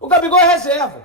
O Gabigol é reserva.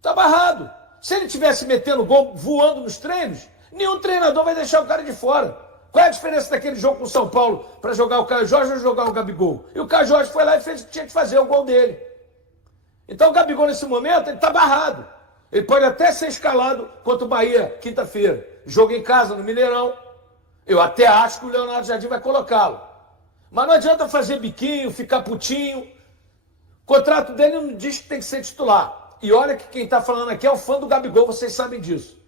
Tá barrado. Se ele tivesse metendo gol voando nos treinos, nenhum treinador vai deixar o cara de fora. Qual é a diferença daquele jogo com o São Paulo para jogar o Caio Jorge ou jogar o Gabigol? E o Caio Jorge foi lá e fez o que tinha que fazer, o gol dele. Então o Gabigol, nesse momento, ele está barrado. Ele pode até ser escalado contra o Bahia, quinta-feira. Jogo em casa, no Mineirão. Eu até acho que o Leonardo Jardim vai colocá-lo. Mas não adianta fazer biquinho, ficar putinho. O contrato dele não diz que tem que ser titular. E olha que quem está falando aqui é o fã do Gabigol, vocês sabem disso.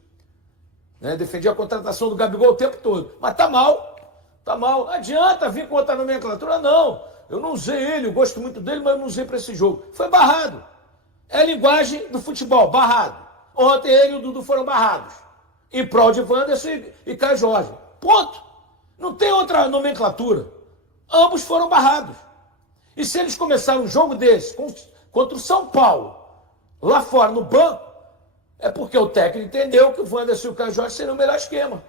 Né? Defendi a contratação do Gabigol o tempo todo. Mas tá mal. Tá mal. Não adianta vir com outra nomenclatura, não. Eu não usei ele, eu gosto muito dele, mas eu não usei para esse jogo. Foi barrado. É a linguagem do futebol, barrado. Ontem ele e o Dudu foram barrados. Em prol de Wanderson e Caio Jorge. Ponto. Não tem outra nomenclatura. Ambos foram barrados. E se eles começarem um jogo desse contra o São Paulo, lá fora, no banco, é porque o técnico entendeu que o Wanderson e o Caio Jorge seriam o melhor esquema.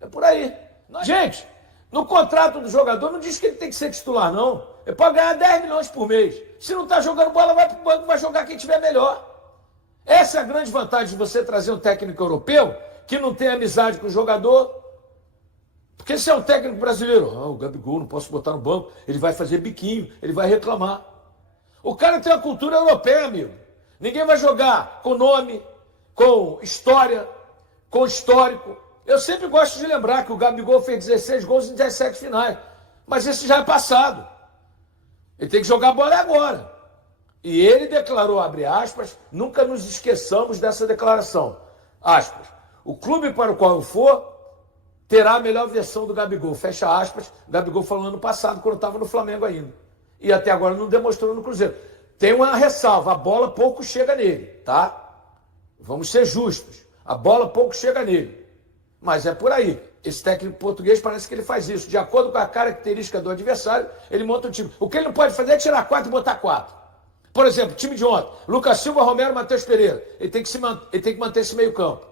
É por aí. Gente, no contrato do jogador não diz que ele tem que ser titular, não. Ele pode ganhar 10 milhões por mês. Se não está jogando bola, vai para o banco, vai jogar quem tiver melhor. Essa é a grande vantagem de você trazer um técnico europeu que não tem amizade com o jogador. Porque se é um técnico brasileiro, o Gabigol não posso botar no banco, ele vai fazer biquinho, ele vai reclamar. O cara tem uma cultura europeia, amigo. Ninguém vai jogar com nome, com história, com histórico. Eu sempre gosto de lembrar que o Gabigol fez 16 gols em 17 finais. Mas esse já é passado. Ele tem que jogar bola agora. E ele declarou, abre aspas, nunca nos esqueçamos dessa declaração. Aspas, o clube para o qual eu for terá a melhor versão do Gabigol. Fecha aspas, o Gabigol falou ano passado, quando estava no Flamengo ainda. E até agora não demonstrou no Cruzeiro. Tem uma ressalva, a bola pouco chega nele, tá? Vamos ser justos. A bola pouco chega nele. Mas é por aí. Esse técnico português parece que ele faz isso. De acordo com a característica do adversário, ele monta um time. O que ele não pode fazer é tirar 4 e botar 4. Por exemplo, time de ontem. Lucas Silva, Romero, Matheus Pereira. Ele tem que manter esse meio campo.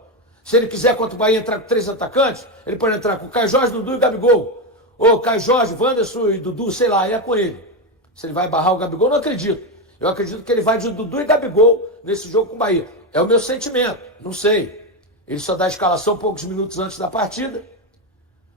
Se ele quiser contra o Bahia entrar com 3 atacantes, ele pode entrar com Caio Jorge, Dudu e Gabigol. Ou Caio Jorge, Wanderson e Dudu, sei lá, é com ele. Se ele vai barrar o Gabigol, não acredito. Eu acredito que ele vai de Dudu e Gabigol nesse jogo com o Bahia. É o meu sentimento, não sei. Ele só dá a escalação poucos minutos antes da partida.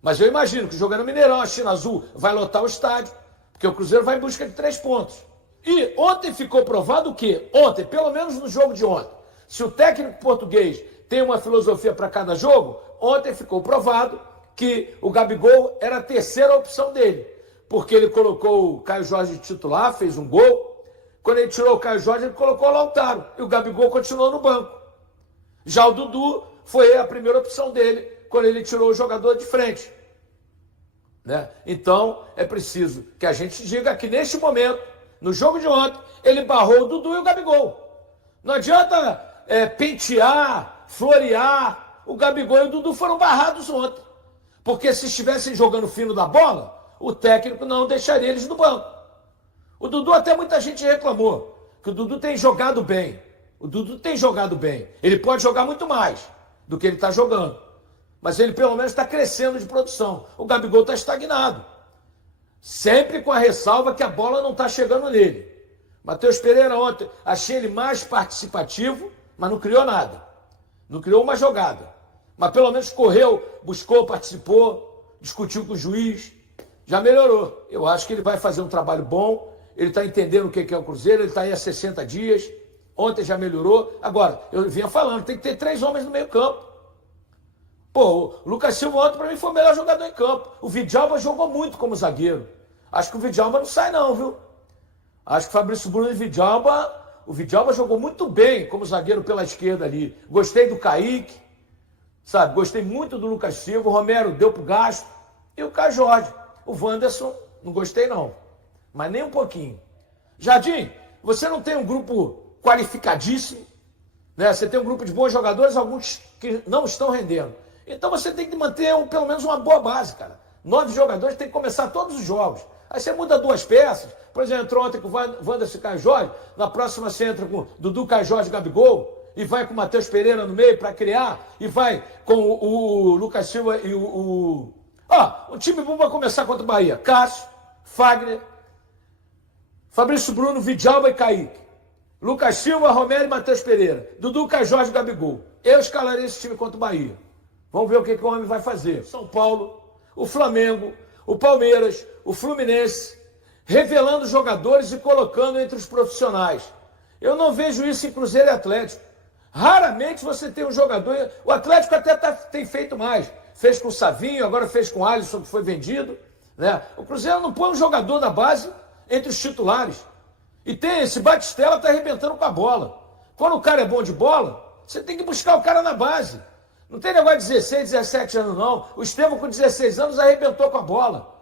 Mas eu imagino que jogando no Mineirão, a China Azul vai lotar o estádio, porque o Cruzeiro vai em busca de 3 pontos. E ontem ficou provado o quê? Ontem, pelo menos no jogo de ontem, se o técnico português tem uma filosofia para cada jogo, ontem ficou provado que o Gabigol era a terceira opção dele, porque ele colocou o Caio Jorge de titular, fez um gol. Quando ele tirou o Caio Jorge, ele colocou o Lautaro, e o Gabigol continuou no banco. Já o Dudu foi a primeira opção dele, quando ele tirou o jogador de frente. Né? Então, é preciso que a gente diga que neste momento, no jogo de ontem, ele barrou o Dudu e o Gabigol. Não adianta pentear, florear. O Gabigol e o Dudu foram barrados ontem. Porque se estivessem jogando fino da bola, o técnico não deixaria eles no banco. O Dudu, até muita gente reclamou que o Dudu tem jogado bem. O Dudu tem jogado bem. Ele pode jogar muito mais do que ele está jogando. Mas ele pelo menos está crescendo de produção. O Gabigol está estagnado. Sempre com a ressalva que a bola não está chegando nele. Matheus Pereira ontem, achei ele mais participativo, mas não criou nada. Não criou uma jogada. Mas pelo menos correu, buscou, participou, discutiu com o juiz. Já melhorou. Eu acho que ele vai fazer um trabalho bom. Ele está entendendo o que é o Cruzeiro. Ele está aí há 60 dias. Ontem já melhorou. Agora, eu vinha falando, tem que ter 3 homens no meio campo. Pô, o Lucas Silva ontem para mim foi o melhor jogador em campo. O Vidalba jogou muito como zagueiro. Acho que o Vidalba não sai não, viu? Acho que o Fabrício Bruno e o Vidalba jogou muito bem como zagueiro pela esquerda ali. Gostei do Kaique, sabe? Gostei muito do Lucas Silva. O Romero deu pro gasto. E o Caio Jorge. O Wanderson, não gostei não. Mas nem um pouquinho. Jardim, você não tem um grupo qualificadíssimo, né? Você tem um grupo de bons jogadores, alguns que não estão rendendo. Então você tem que manter pelo menos uma boa base, cara. 9 jogadores tem que começar todos os jogos. Aí você muda 2 peças. Por exemplo, entrou ontem com o Wanderson e Caio Jorge. Na próxima você entra com Dudu, Caio Jorge e Gabigol. E vai com o Matheus Pereira no meio para criar. E vai com o Lucas Silva e o... o time bom vai começar contra o Bahia. Cássio, Fagner, Fabrício Bruno, Vidalba e Kaique. Lucas Silva, Romero e Matheus Pereira. Dudu, Caio Jorge e Gabigol. Eu escalaria esse time contra o Bahia. Vamos ver o que o homem vai fazer. São Paulo, o Flamengo, o Palmeiras, o Fluminense, revelando jogadores e colocando entre os profissionais. Eu não vejo isso em Cruzeiro e Atlético. Raramente você tem um jogador... O Atlético até tem feito mais. Fez com o Savinho, agora fez com o Alisson, que foi vendido. Né? O Cruzeiro não põe um jogador da base entre os titulares. E tem esse Batistella, tá arrebentando com a bola. Quando o cara é bom de bola, você tem que buscar o cara na base. Não tem negócio de 16, 17 anos, não. O Estevão, com 16 anos, arrebentou com a bola.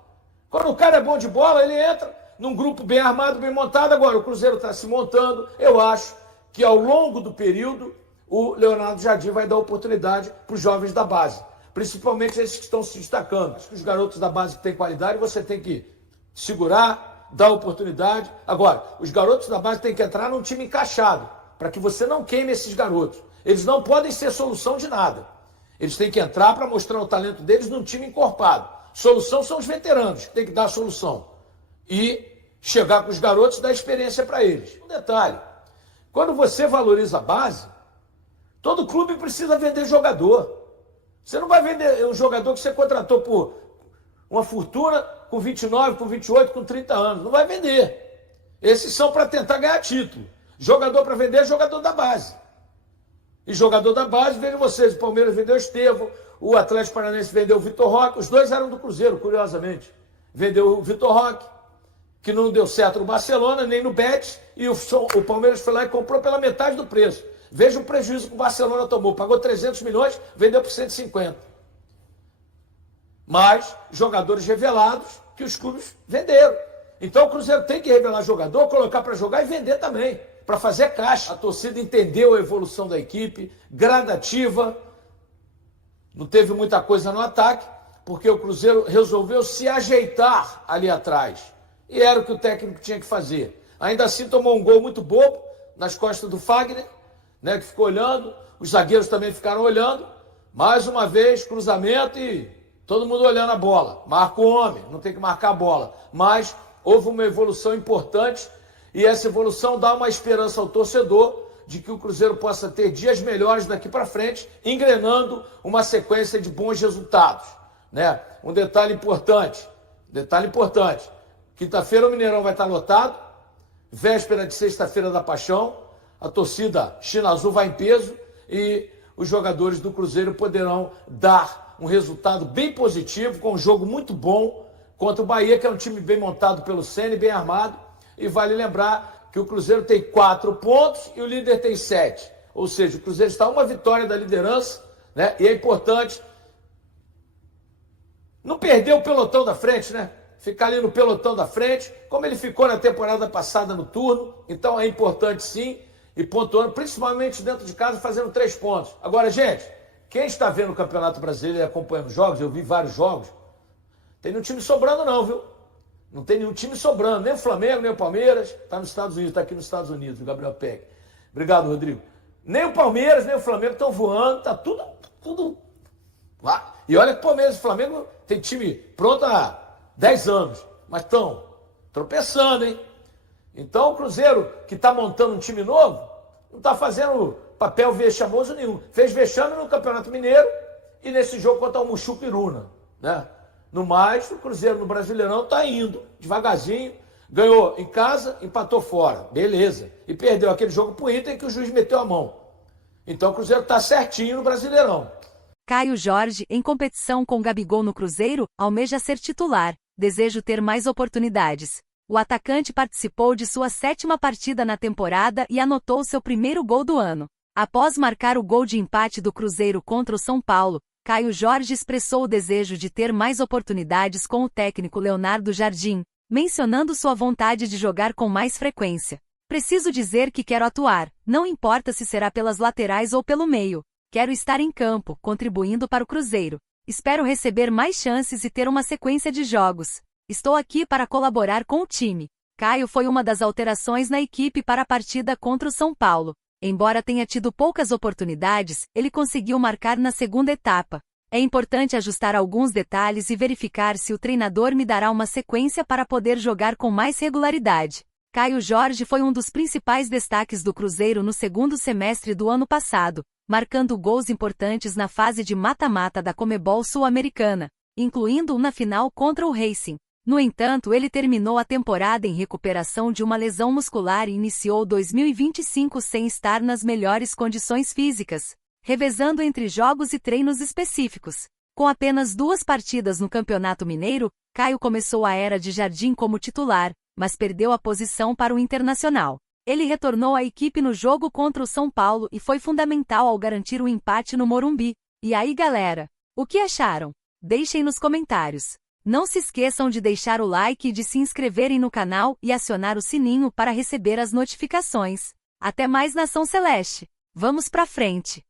Quando o cara é bom de bola, ele entra num grupo bem armado, bem montado. Agora, o Cruzeiro está se montando. Eu acho que, ao longo do período, o Leonardo Jardim vai dar oportunidade para os jovens da base. Principalmente esses que estão se destacando. Acho que os garotos da base que têm qualidade, você tem que segurar, dar oportunidade. Agora, os garotos da base têm que entrar num time encaixado, para que você não queime esses garotos. Eles não podem ser solução de nada. Eles têm que entrar para mostrar o talento deles num time encorpado. Solução são os veteranos, que têm que dar a solução. E chegar com os garotos e dar experiência para eles. Um detalhe, quando você valoriza a base, todo clube precisa vender jogador. Você não vai vender um jogador que você contratou por uma fortuna com 29, com 28, com 30 anos. Não vai vender. Esses são para tentar ganhar título. Jogador para vender é jogador da base. E jogador da base, vejo vocês, o Palmeiras vendeu o Estevão, o Atlético Paranaense vendeu o Vitor Roque, os dois eram do Cruzeiro, curiosamente. Vendeu o Vitor Roque, que não deu certo no Barcelona, nem no Betis, e o Palmeiras foi lá e comprou pela metade do preço. Veja o prejuízo que o Barcelona tomou, pagou 300 milhões, vendeu por 150. Mas jogadores revelados que os clubes venderam. Então o Cruzeiro tem que revelar jogador, colocar para jogar e vender também, para fazer caixa. A torcida entendeu a evolução da equipe, gradativa, não teve muita coisa no ataque, porque o Cruzeiro resolveu se ajeitar ali atrás. E era o que o técnico tinha que fazer. Ainda assim tomou um gol muito bobo nas costas do Fagner, né, que ficou olhando, os zagueiros também ficaram olhando. Mais uma vez, cruzamento e todo mundo olhando a bola. Marca o homem, não tem que marcar a bola. Mas houve uma evolução importante. E essa evolução dá uma esperança ao torcedor de que o Cruzeiro possa ter dias melhores daqui para frente, engrenando uma sequência de bons resultados. Né? Um detalhe importante. Quinta-feira o Mineirão vai estar lotado, véspera de Sexta-feira da Paixão, a torcida China Azul vai em peso e os jogadores do Cruzeiro poderão dar um resultado bem positivo, com um jogo muito bom contra o Bahia, que é um time bem montado pelo Ceni, bem armado. E vale lembrar que o Cruzeiro tem 4 pontos e o líder tem 7. Ou seja, o Cruzeiro está a uma vitória da liderança, né? E é importante não perder o pelotão da frente, né? Ficar ali no pelotão da frente, como ele ficou na temporada passada no turno. Então é importante sim, e pontuando, principalmente dentro de casa, fazendo 3 pontos. Agora, gente, quem está vendo o Campeonato Brasileiro e acompanhando jogos, eu vi vários jogos, tem nenhum time sobrando não, viu? Não tem nenhum time sobrando, nem o Flamengo, nem o Palmeiras. Está nos Estados Unidos, está aqui nos Estados Unidos, o Gabriel Peck. Obrigado, Rodrigo. Nem o Palmeiras, nem o Flamengo estão voando, tá tudo lá. E olha que o Palmeiras e o Flamengo tem time pronto há 10 anos, mas estão tropeçando, hein? Então o Cruzeiro, que está montando um time novo, não está fazendo papel vexamoso nenhum. Fez vexame no Campeonato Mineiro e nesse jogo contra o Muxuquiruna, né? No mais, o Cruzeiro no Brasileirão está indo devagarzinho, ganhou em casa, empatou fora, beleza. E perdeu aquele jogo pro Inter que o juiz meteu a mão. Então o Cruzeiro está certinho no Brasileirão. Caio Jorge, em competição com Gabigol no Cruzeiro, almeja ser titular, desejo ter mais oportunidades. O atacante participou de sua 7ª partida na temporada e anotou seu primeiro gol do ano. Após marcar o gol de empate do Cruzeiro contra o São Paulo, Caio Jorge expressou o desejo de ter mais oportunidades com o técnico Leonardo Jardim, mencionando sua vontade de jogar com mais frequência. Preciso dizer que quero atuar, não importa se será pelas laterais ou pelo meio. Quero estar em campo, contribuindo para o Cruzeiro. Espero receber mais chances e ter uma sequência de jogos. Estou aqui para colaborar com o time. Caio foi uma das alterações na equipe para a partida contra o São Paulo. Embora tenha tido poucas oportunidades, ele conseguiu marcar na segunda etapa. É importante ajustar alguns detalhes e verificar se o treinador me dará uma sequência para poder jogar com mais regularidade. Caio Jorge foi um dos principais destaques do Cruzeiro no segundo semestre do ano passado, marcando gols importantes na fase de mata-mata da Conmebol Sul-Americana, incluindo na final contra o Racing. No entanto, ele terminou a temporada em recuperação de uma lesão muscular e iniciou 2025 sem estar nas melhores condições físicas, revezando entre jogos e treinos específicos. Com apenas 2 partidas no Campeonato Mineiro, Caio começou a era de Jardim como titular, mas perdeu a posição para o Internacional. Ele retornou à equipe no jogo contra o São Paulo e foi fundamental ao garantir o empate no Morumbi. E aí, galera? O que acharam? Deixem nos comentários. Não se esqueçam de deixar o like e de se inscreverem no canal e acionar o sininho para receber as notificações. Até mais, Nação Celeste! Vamos pra frente!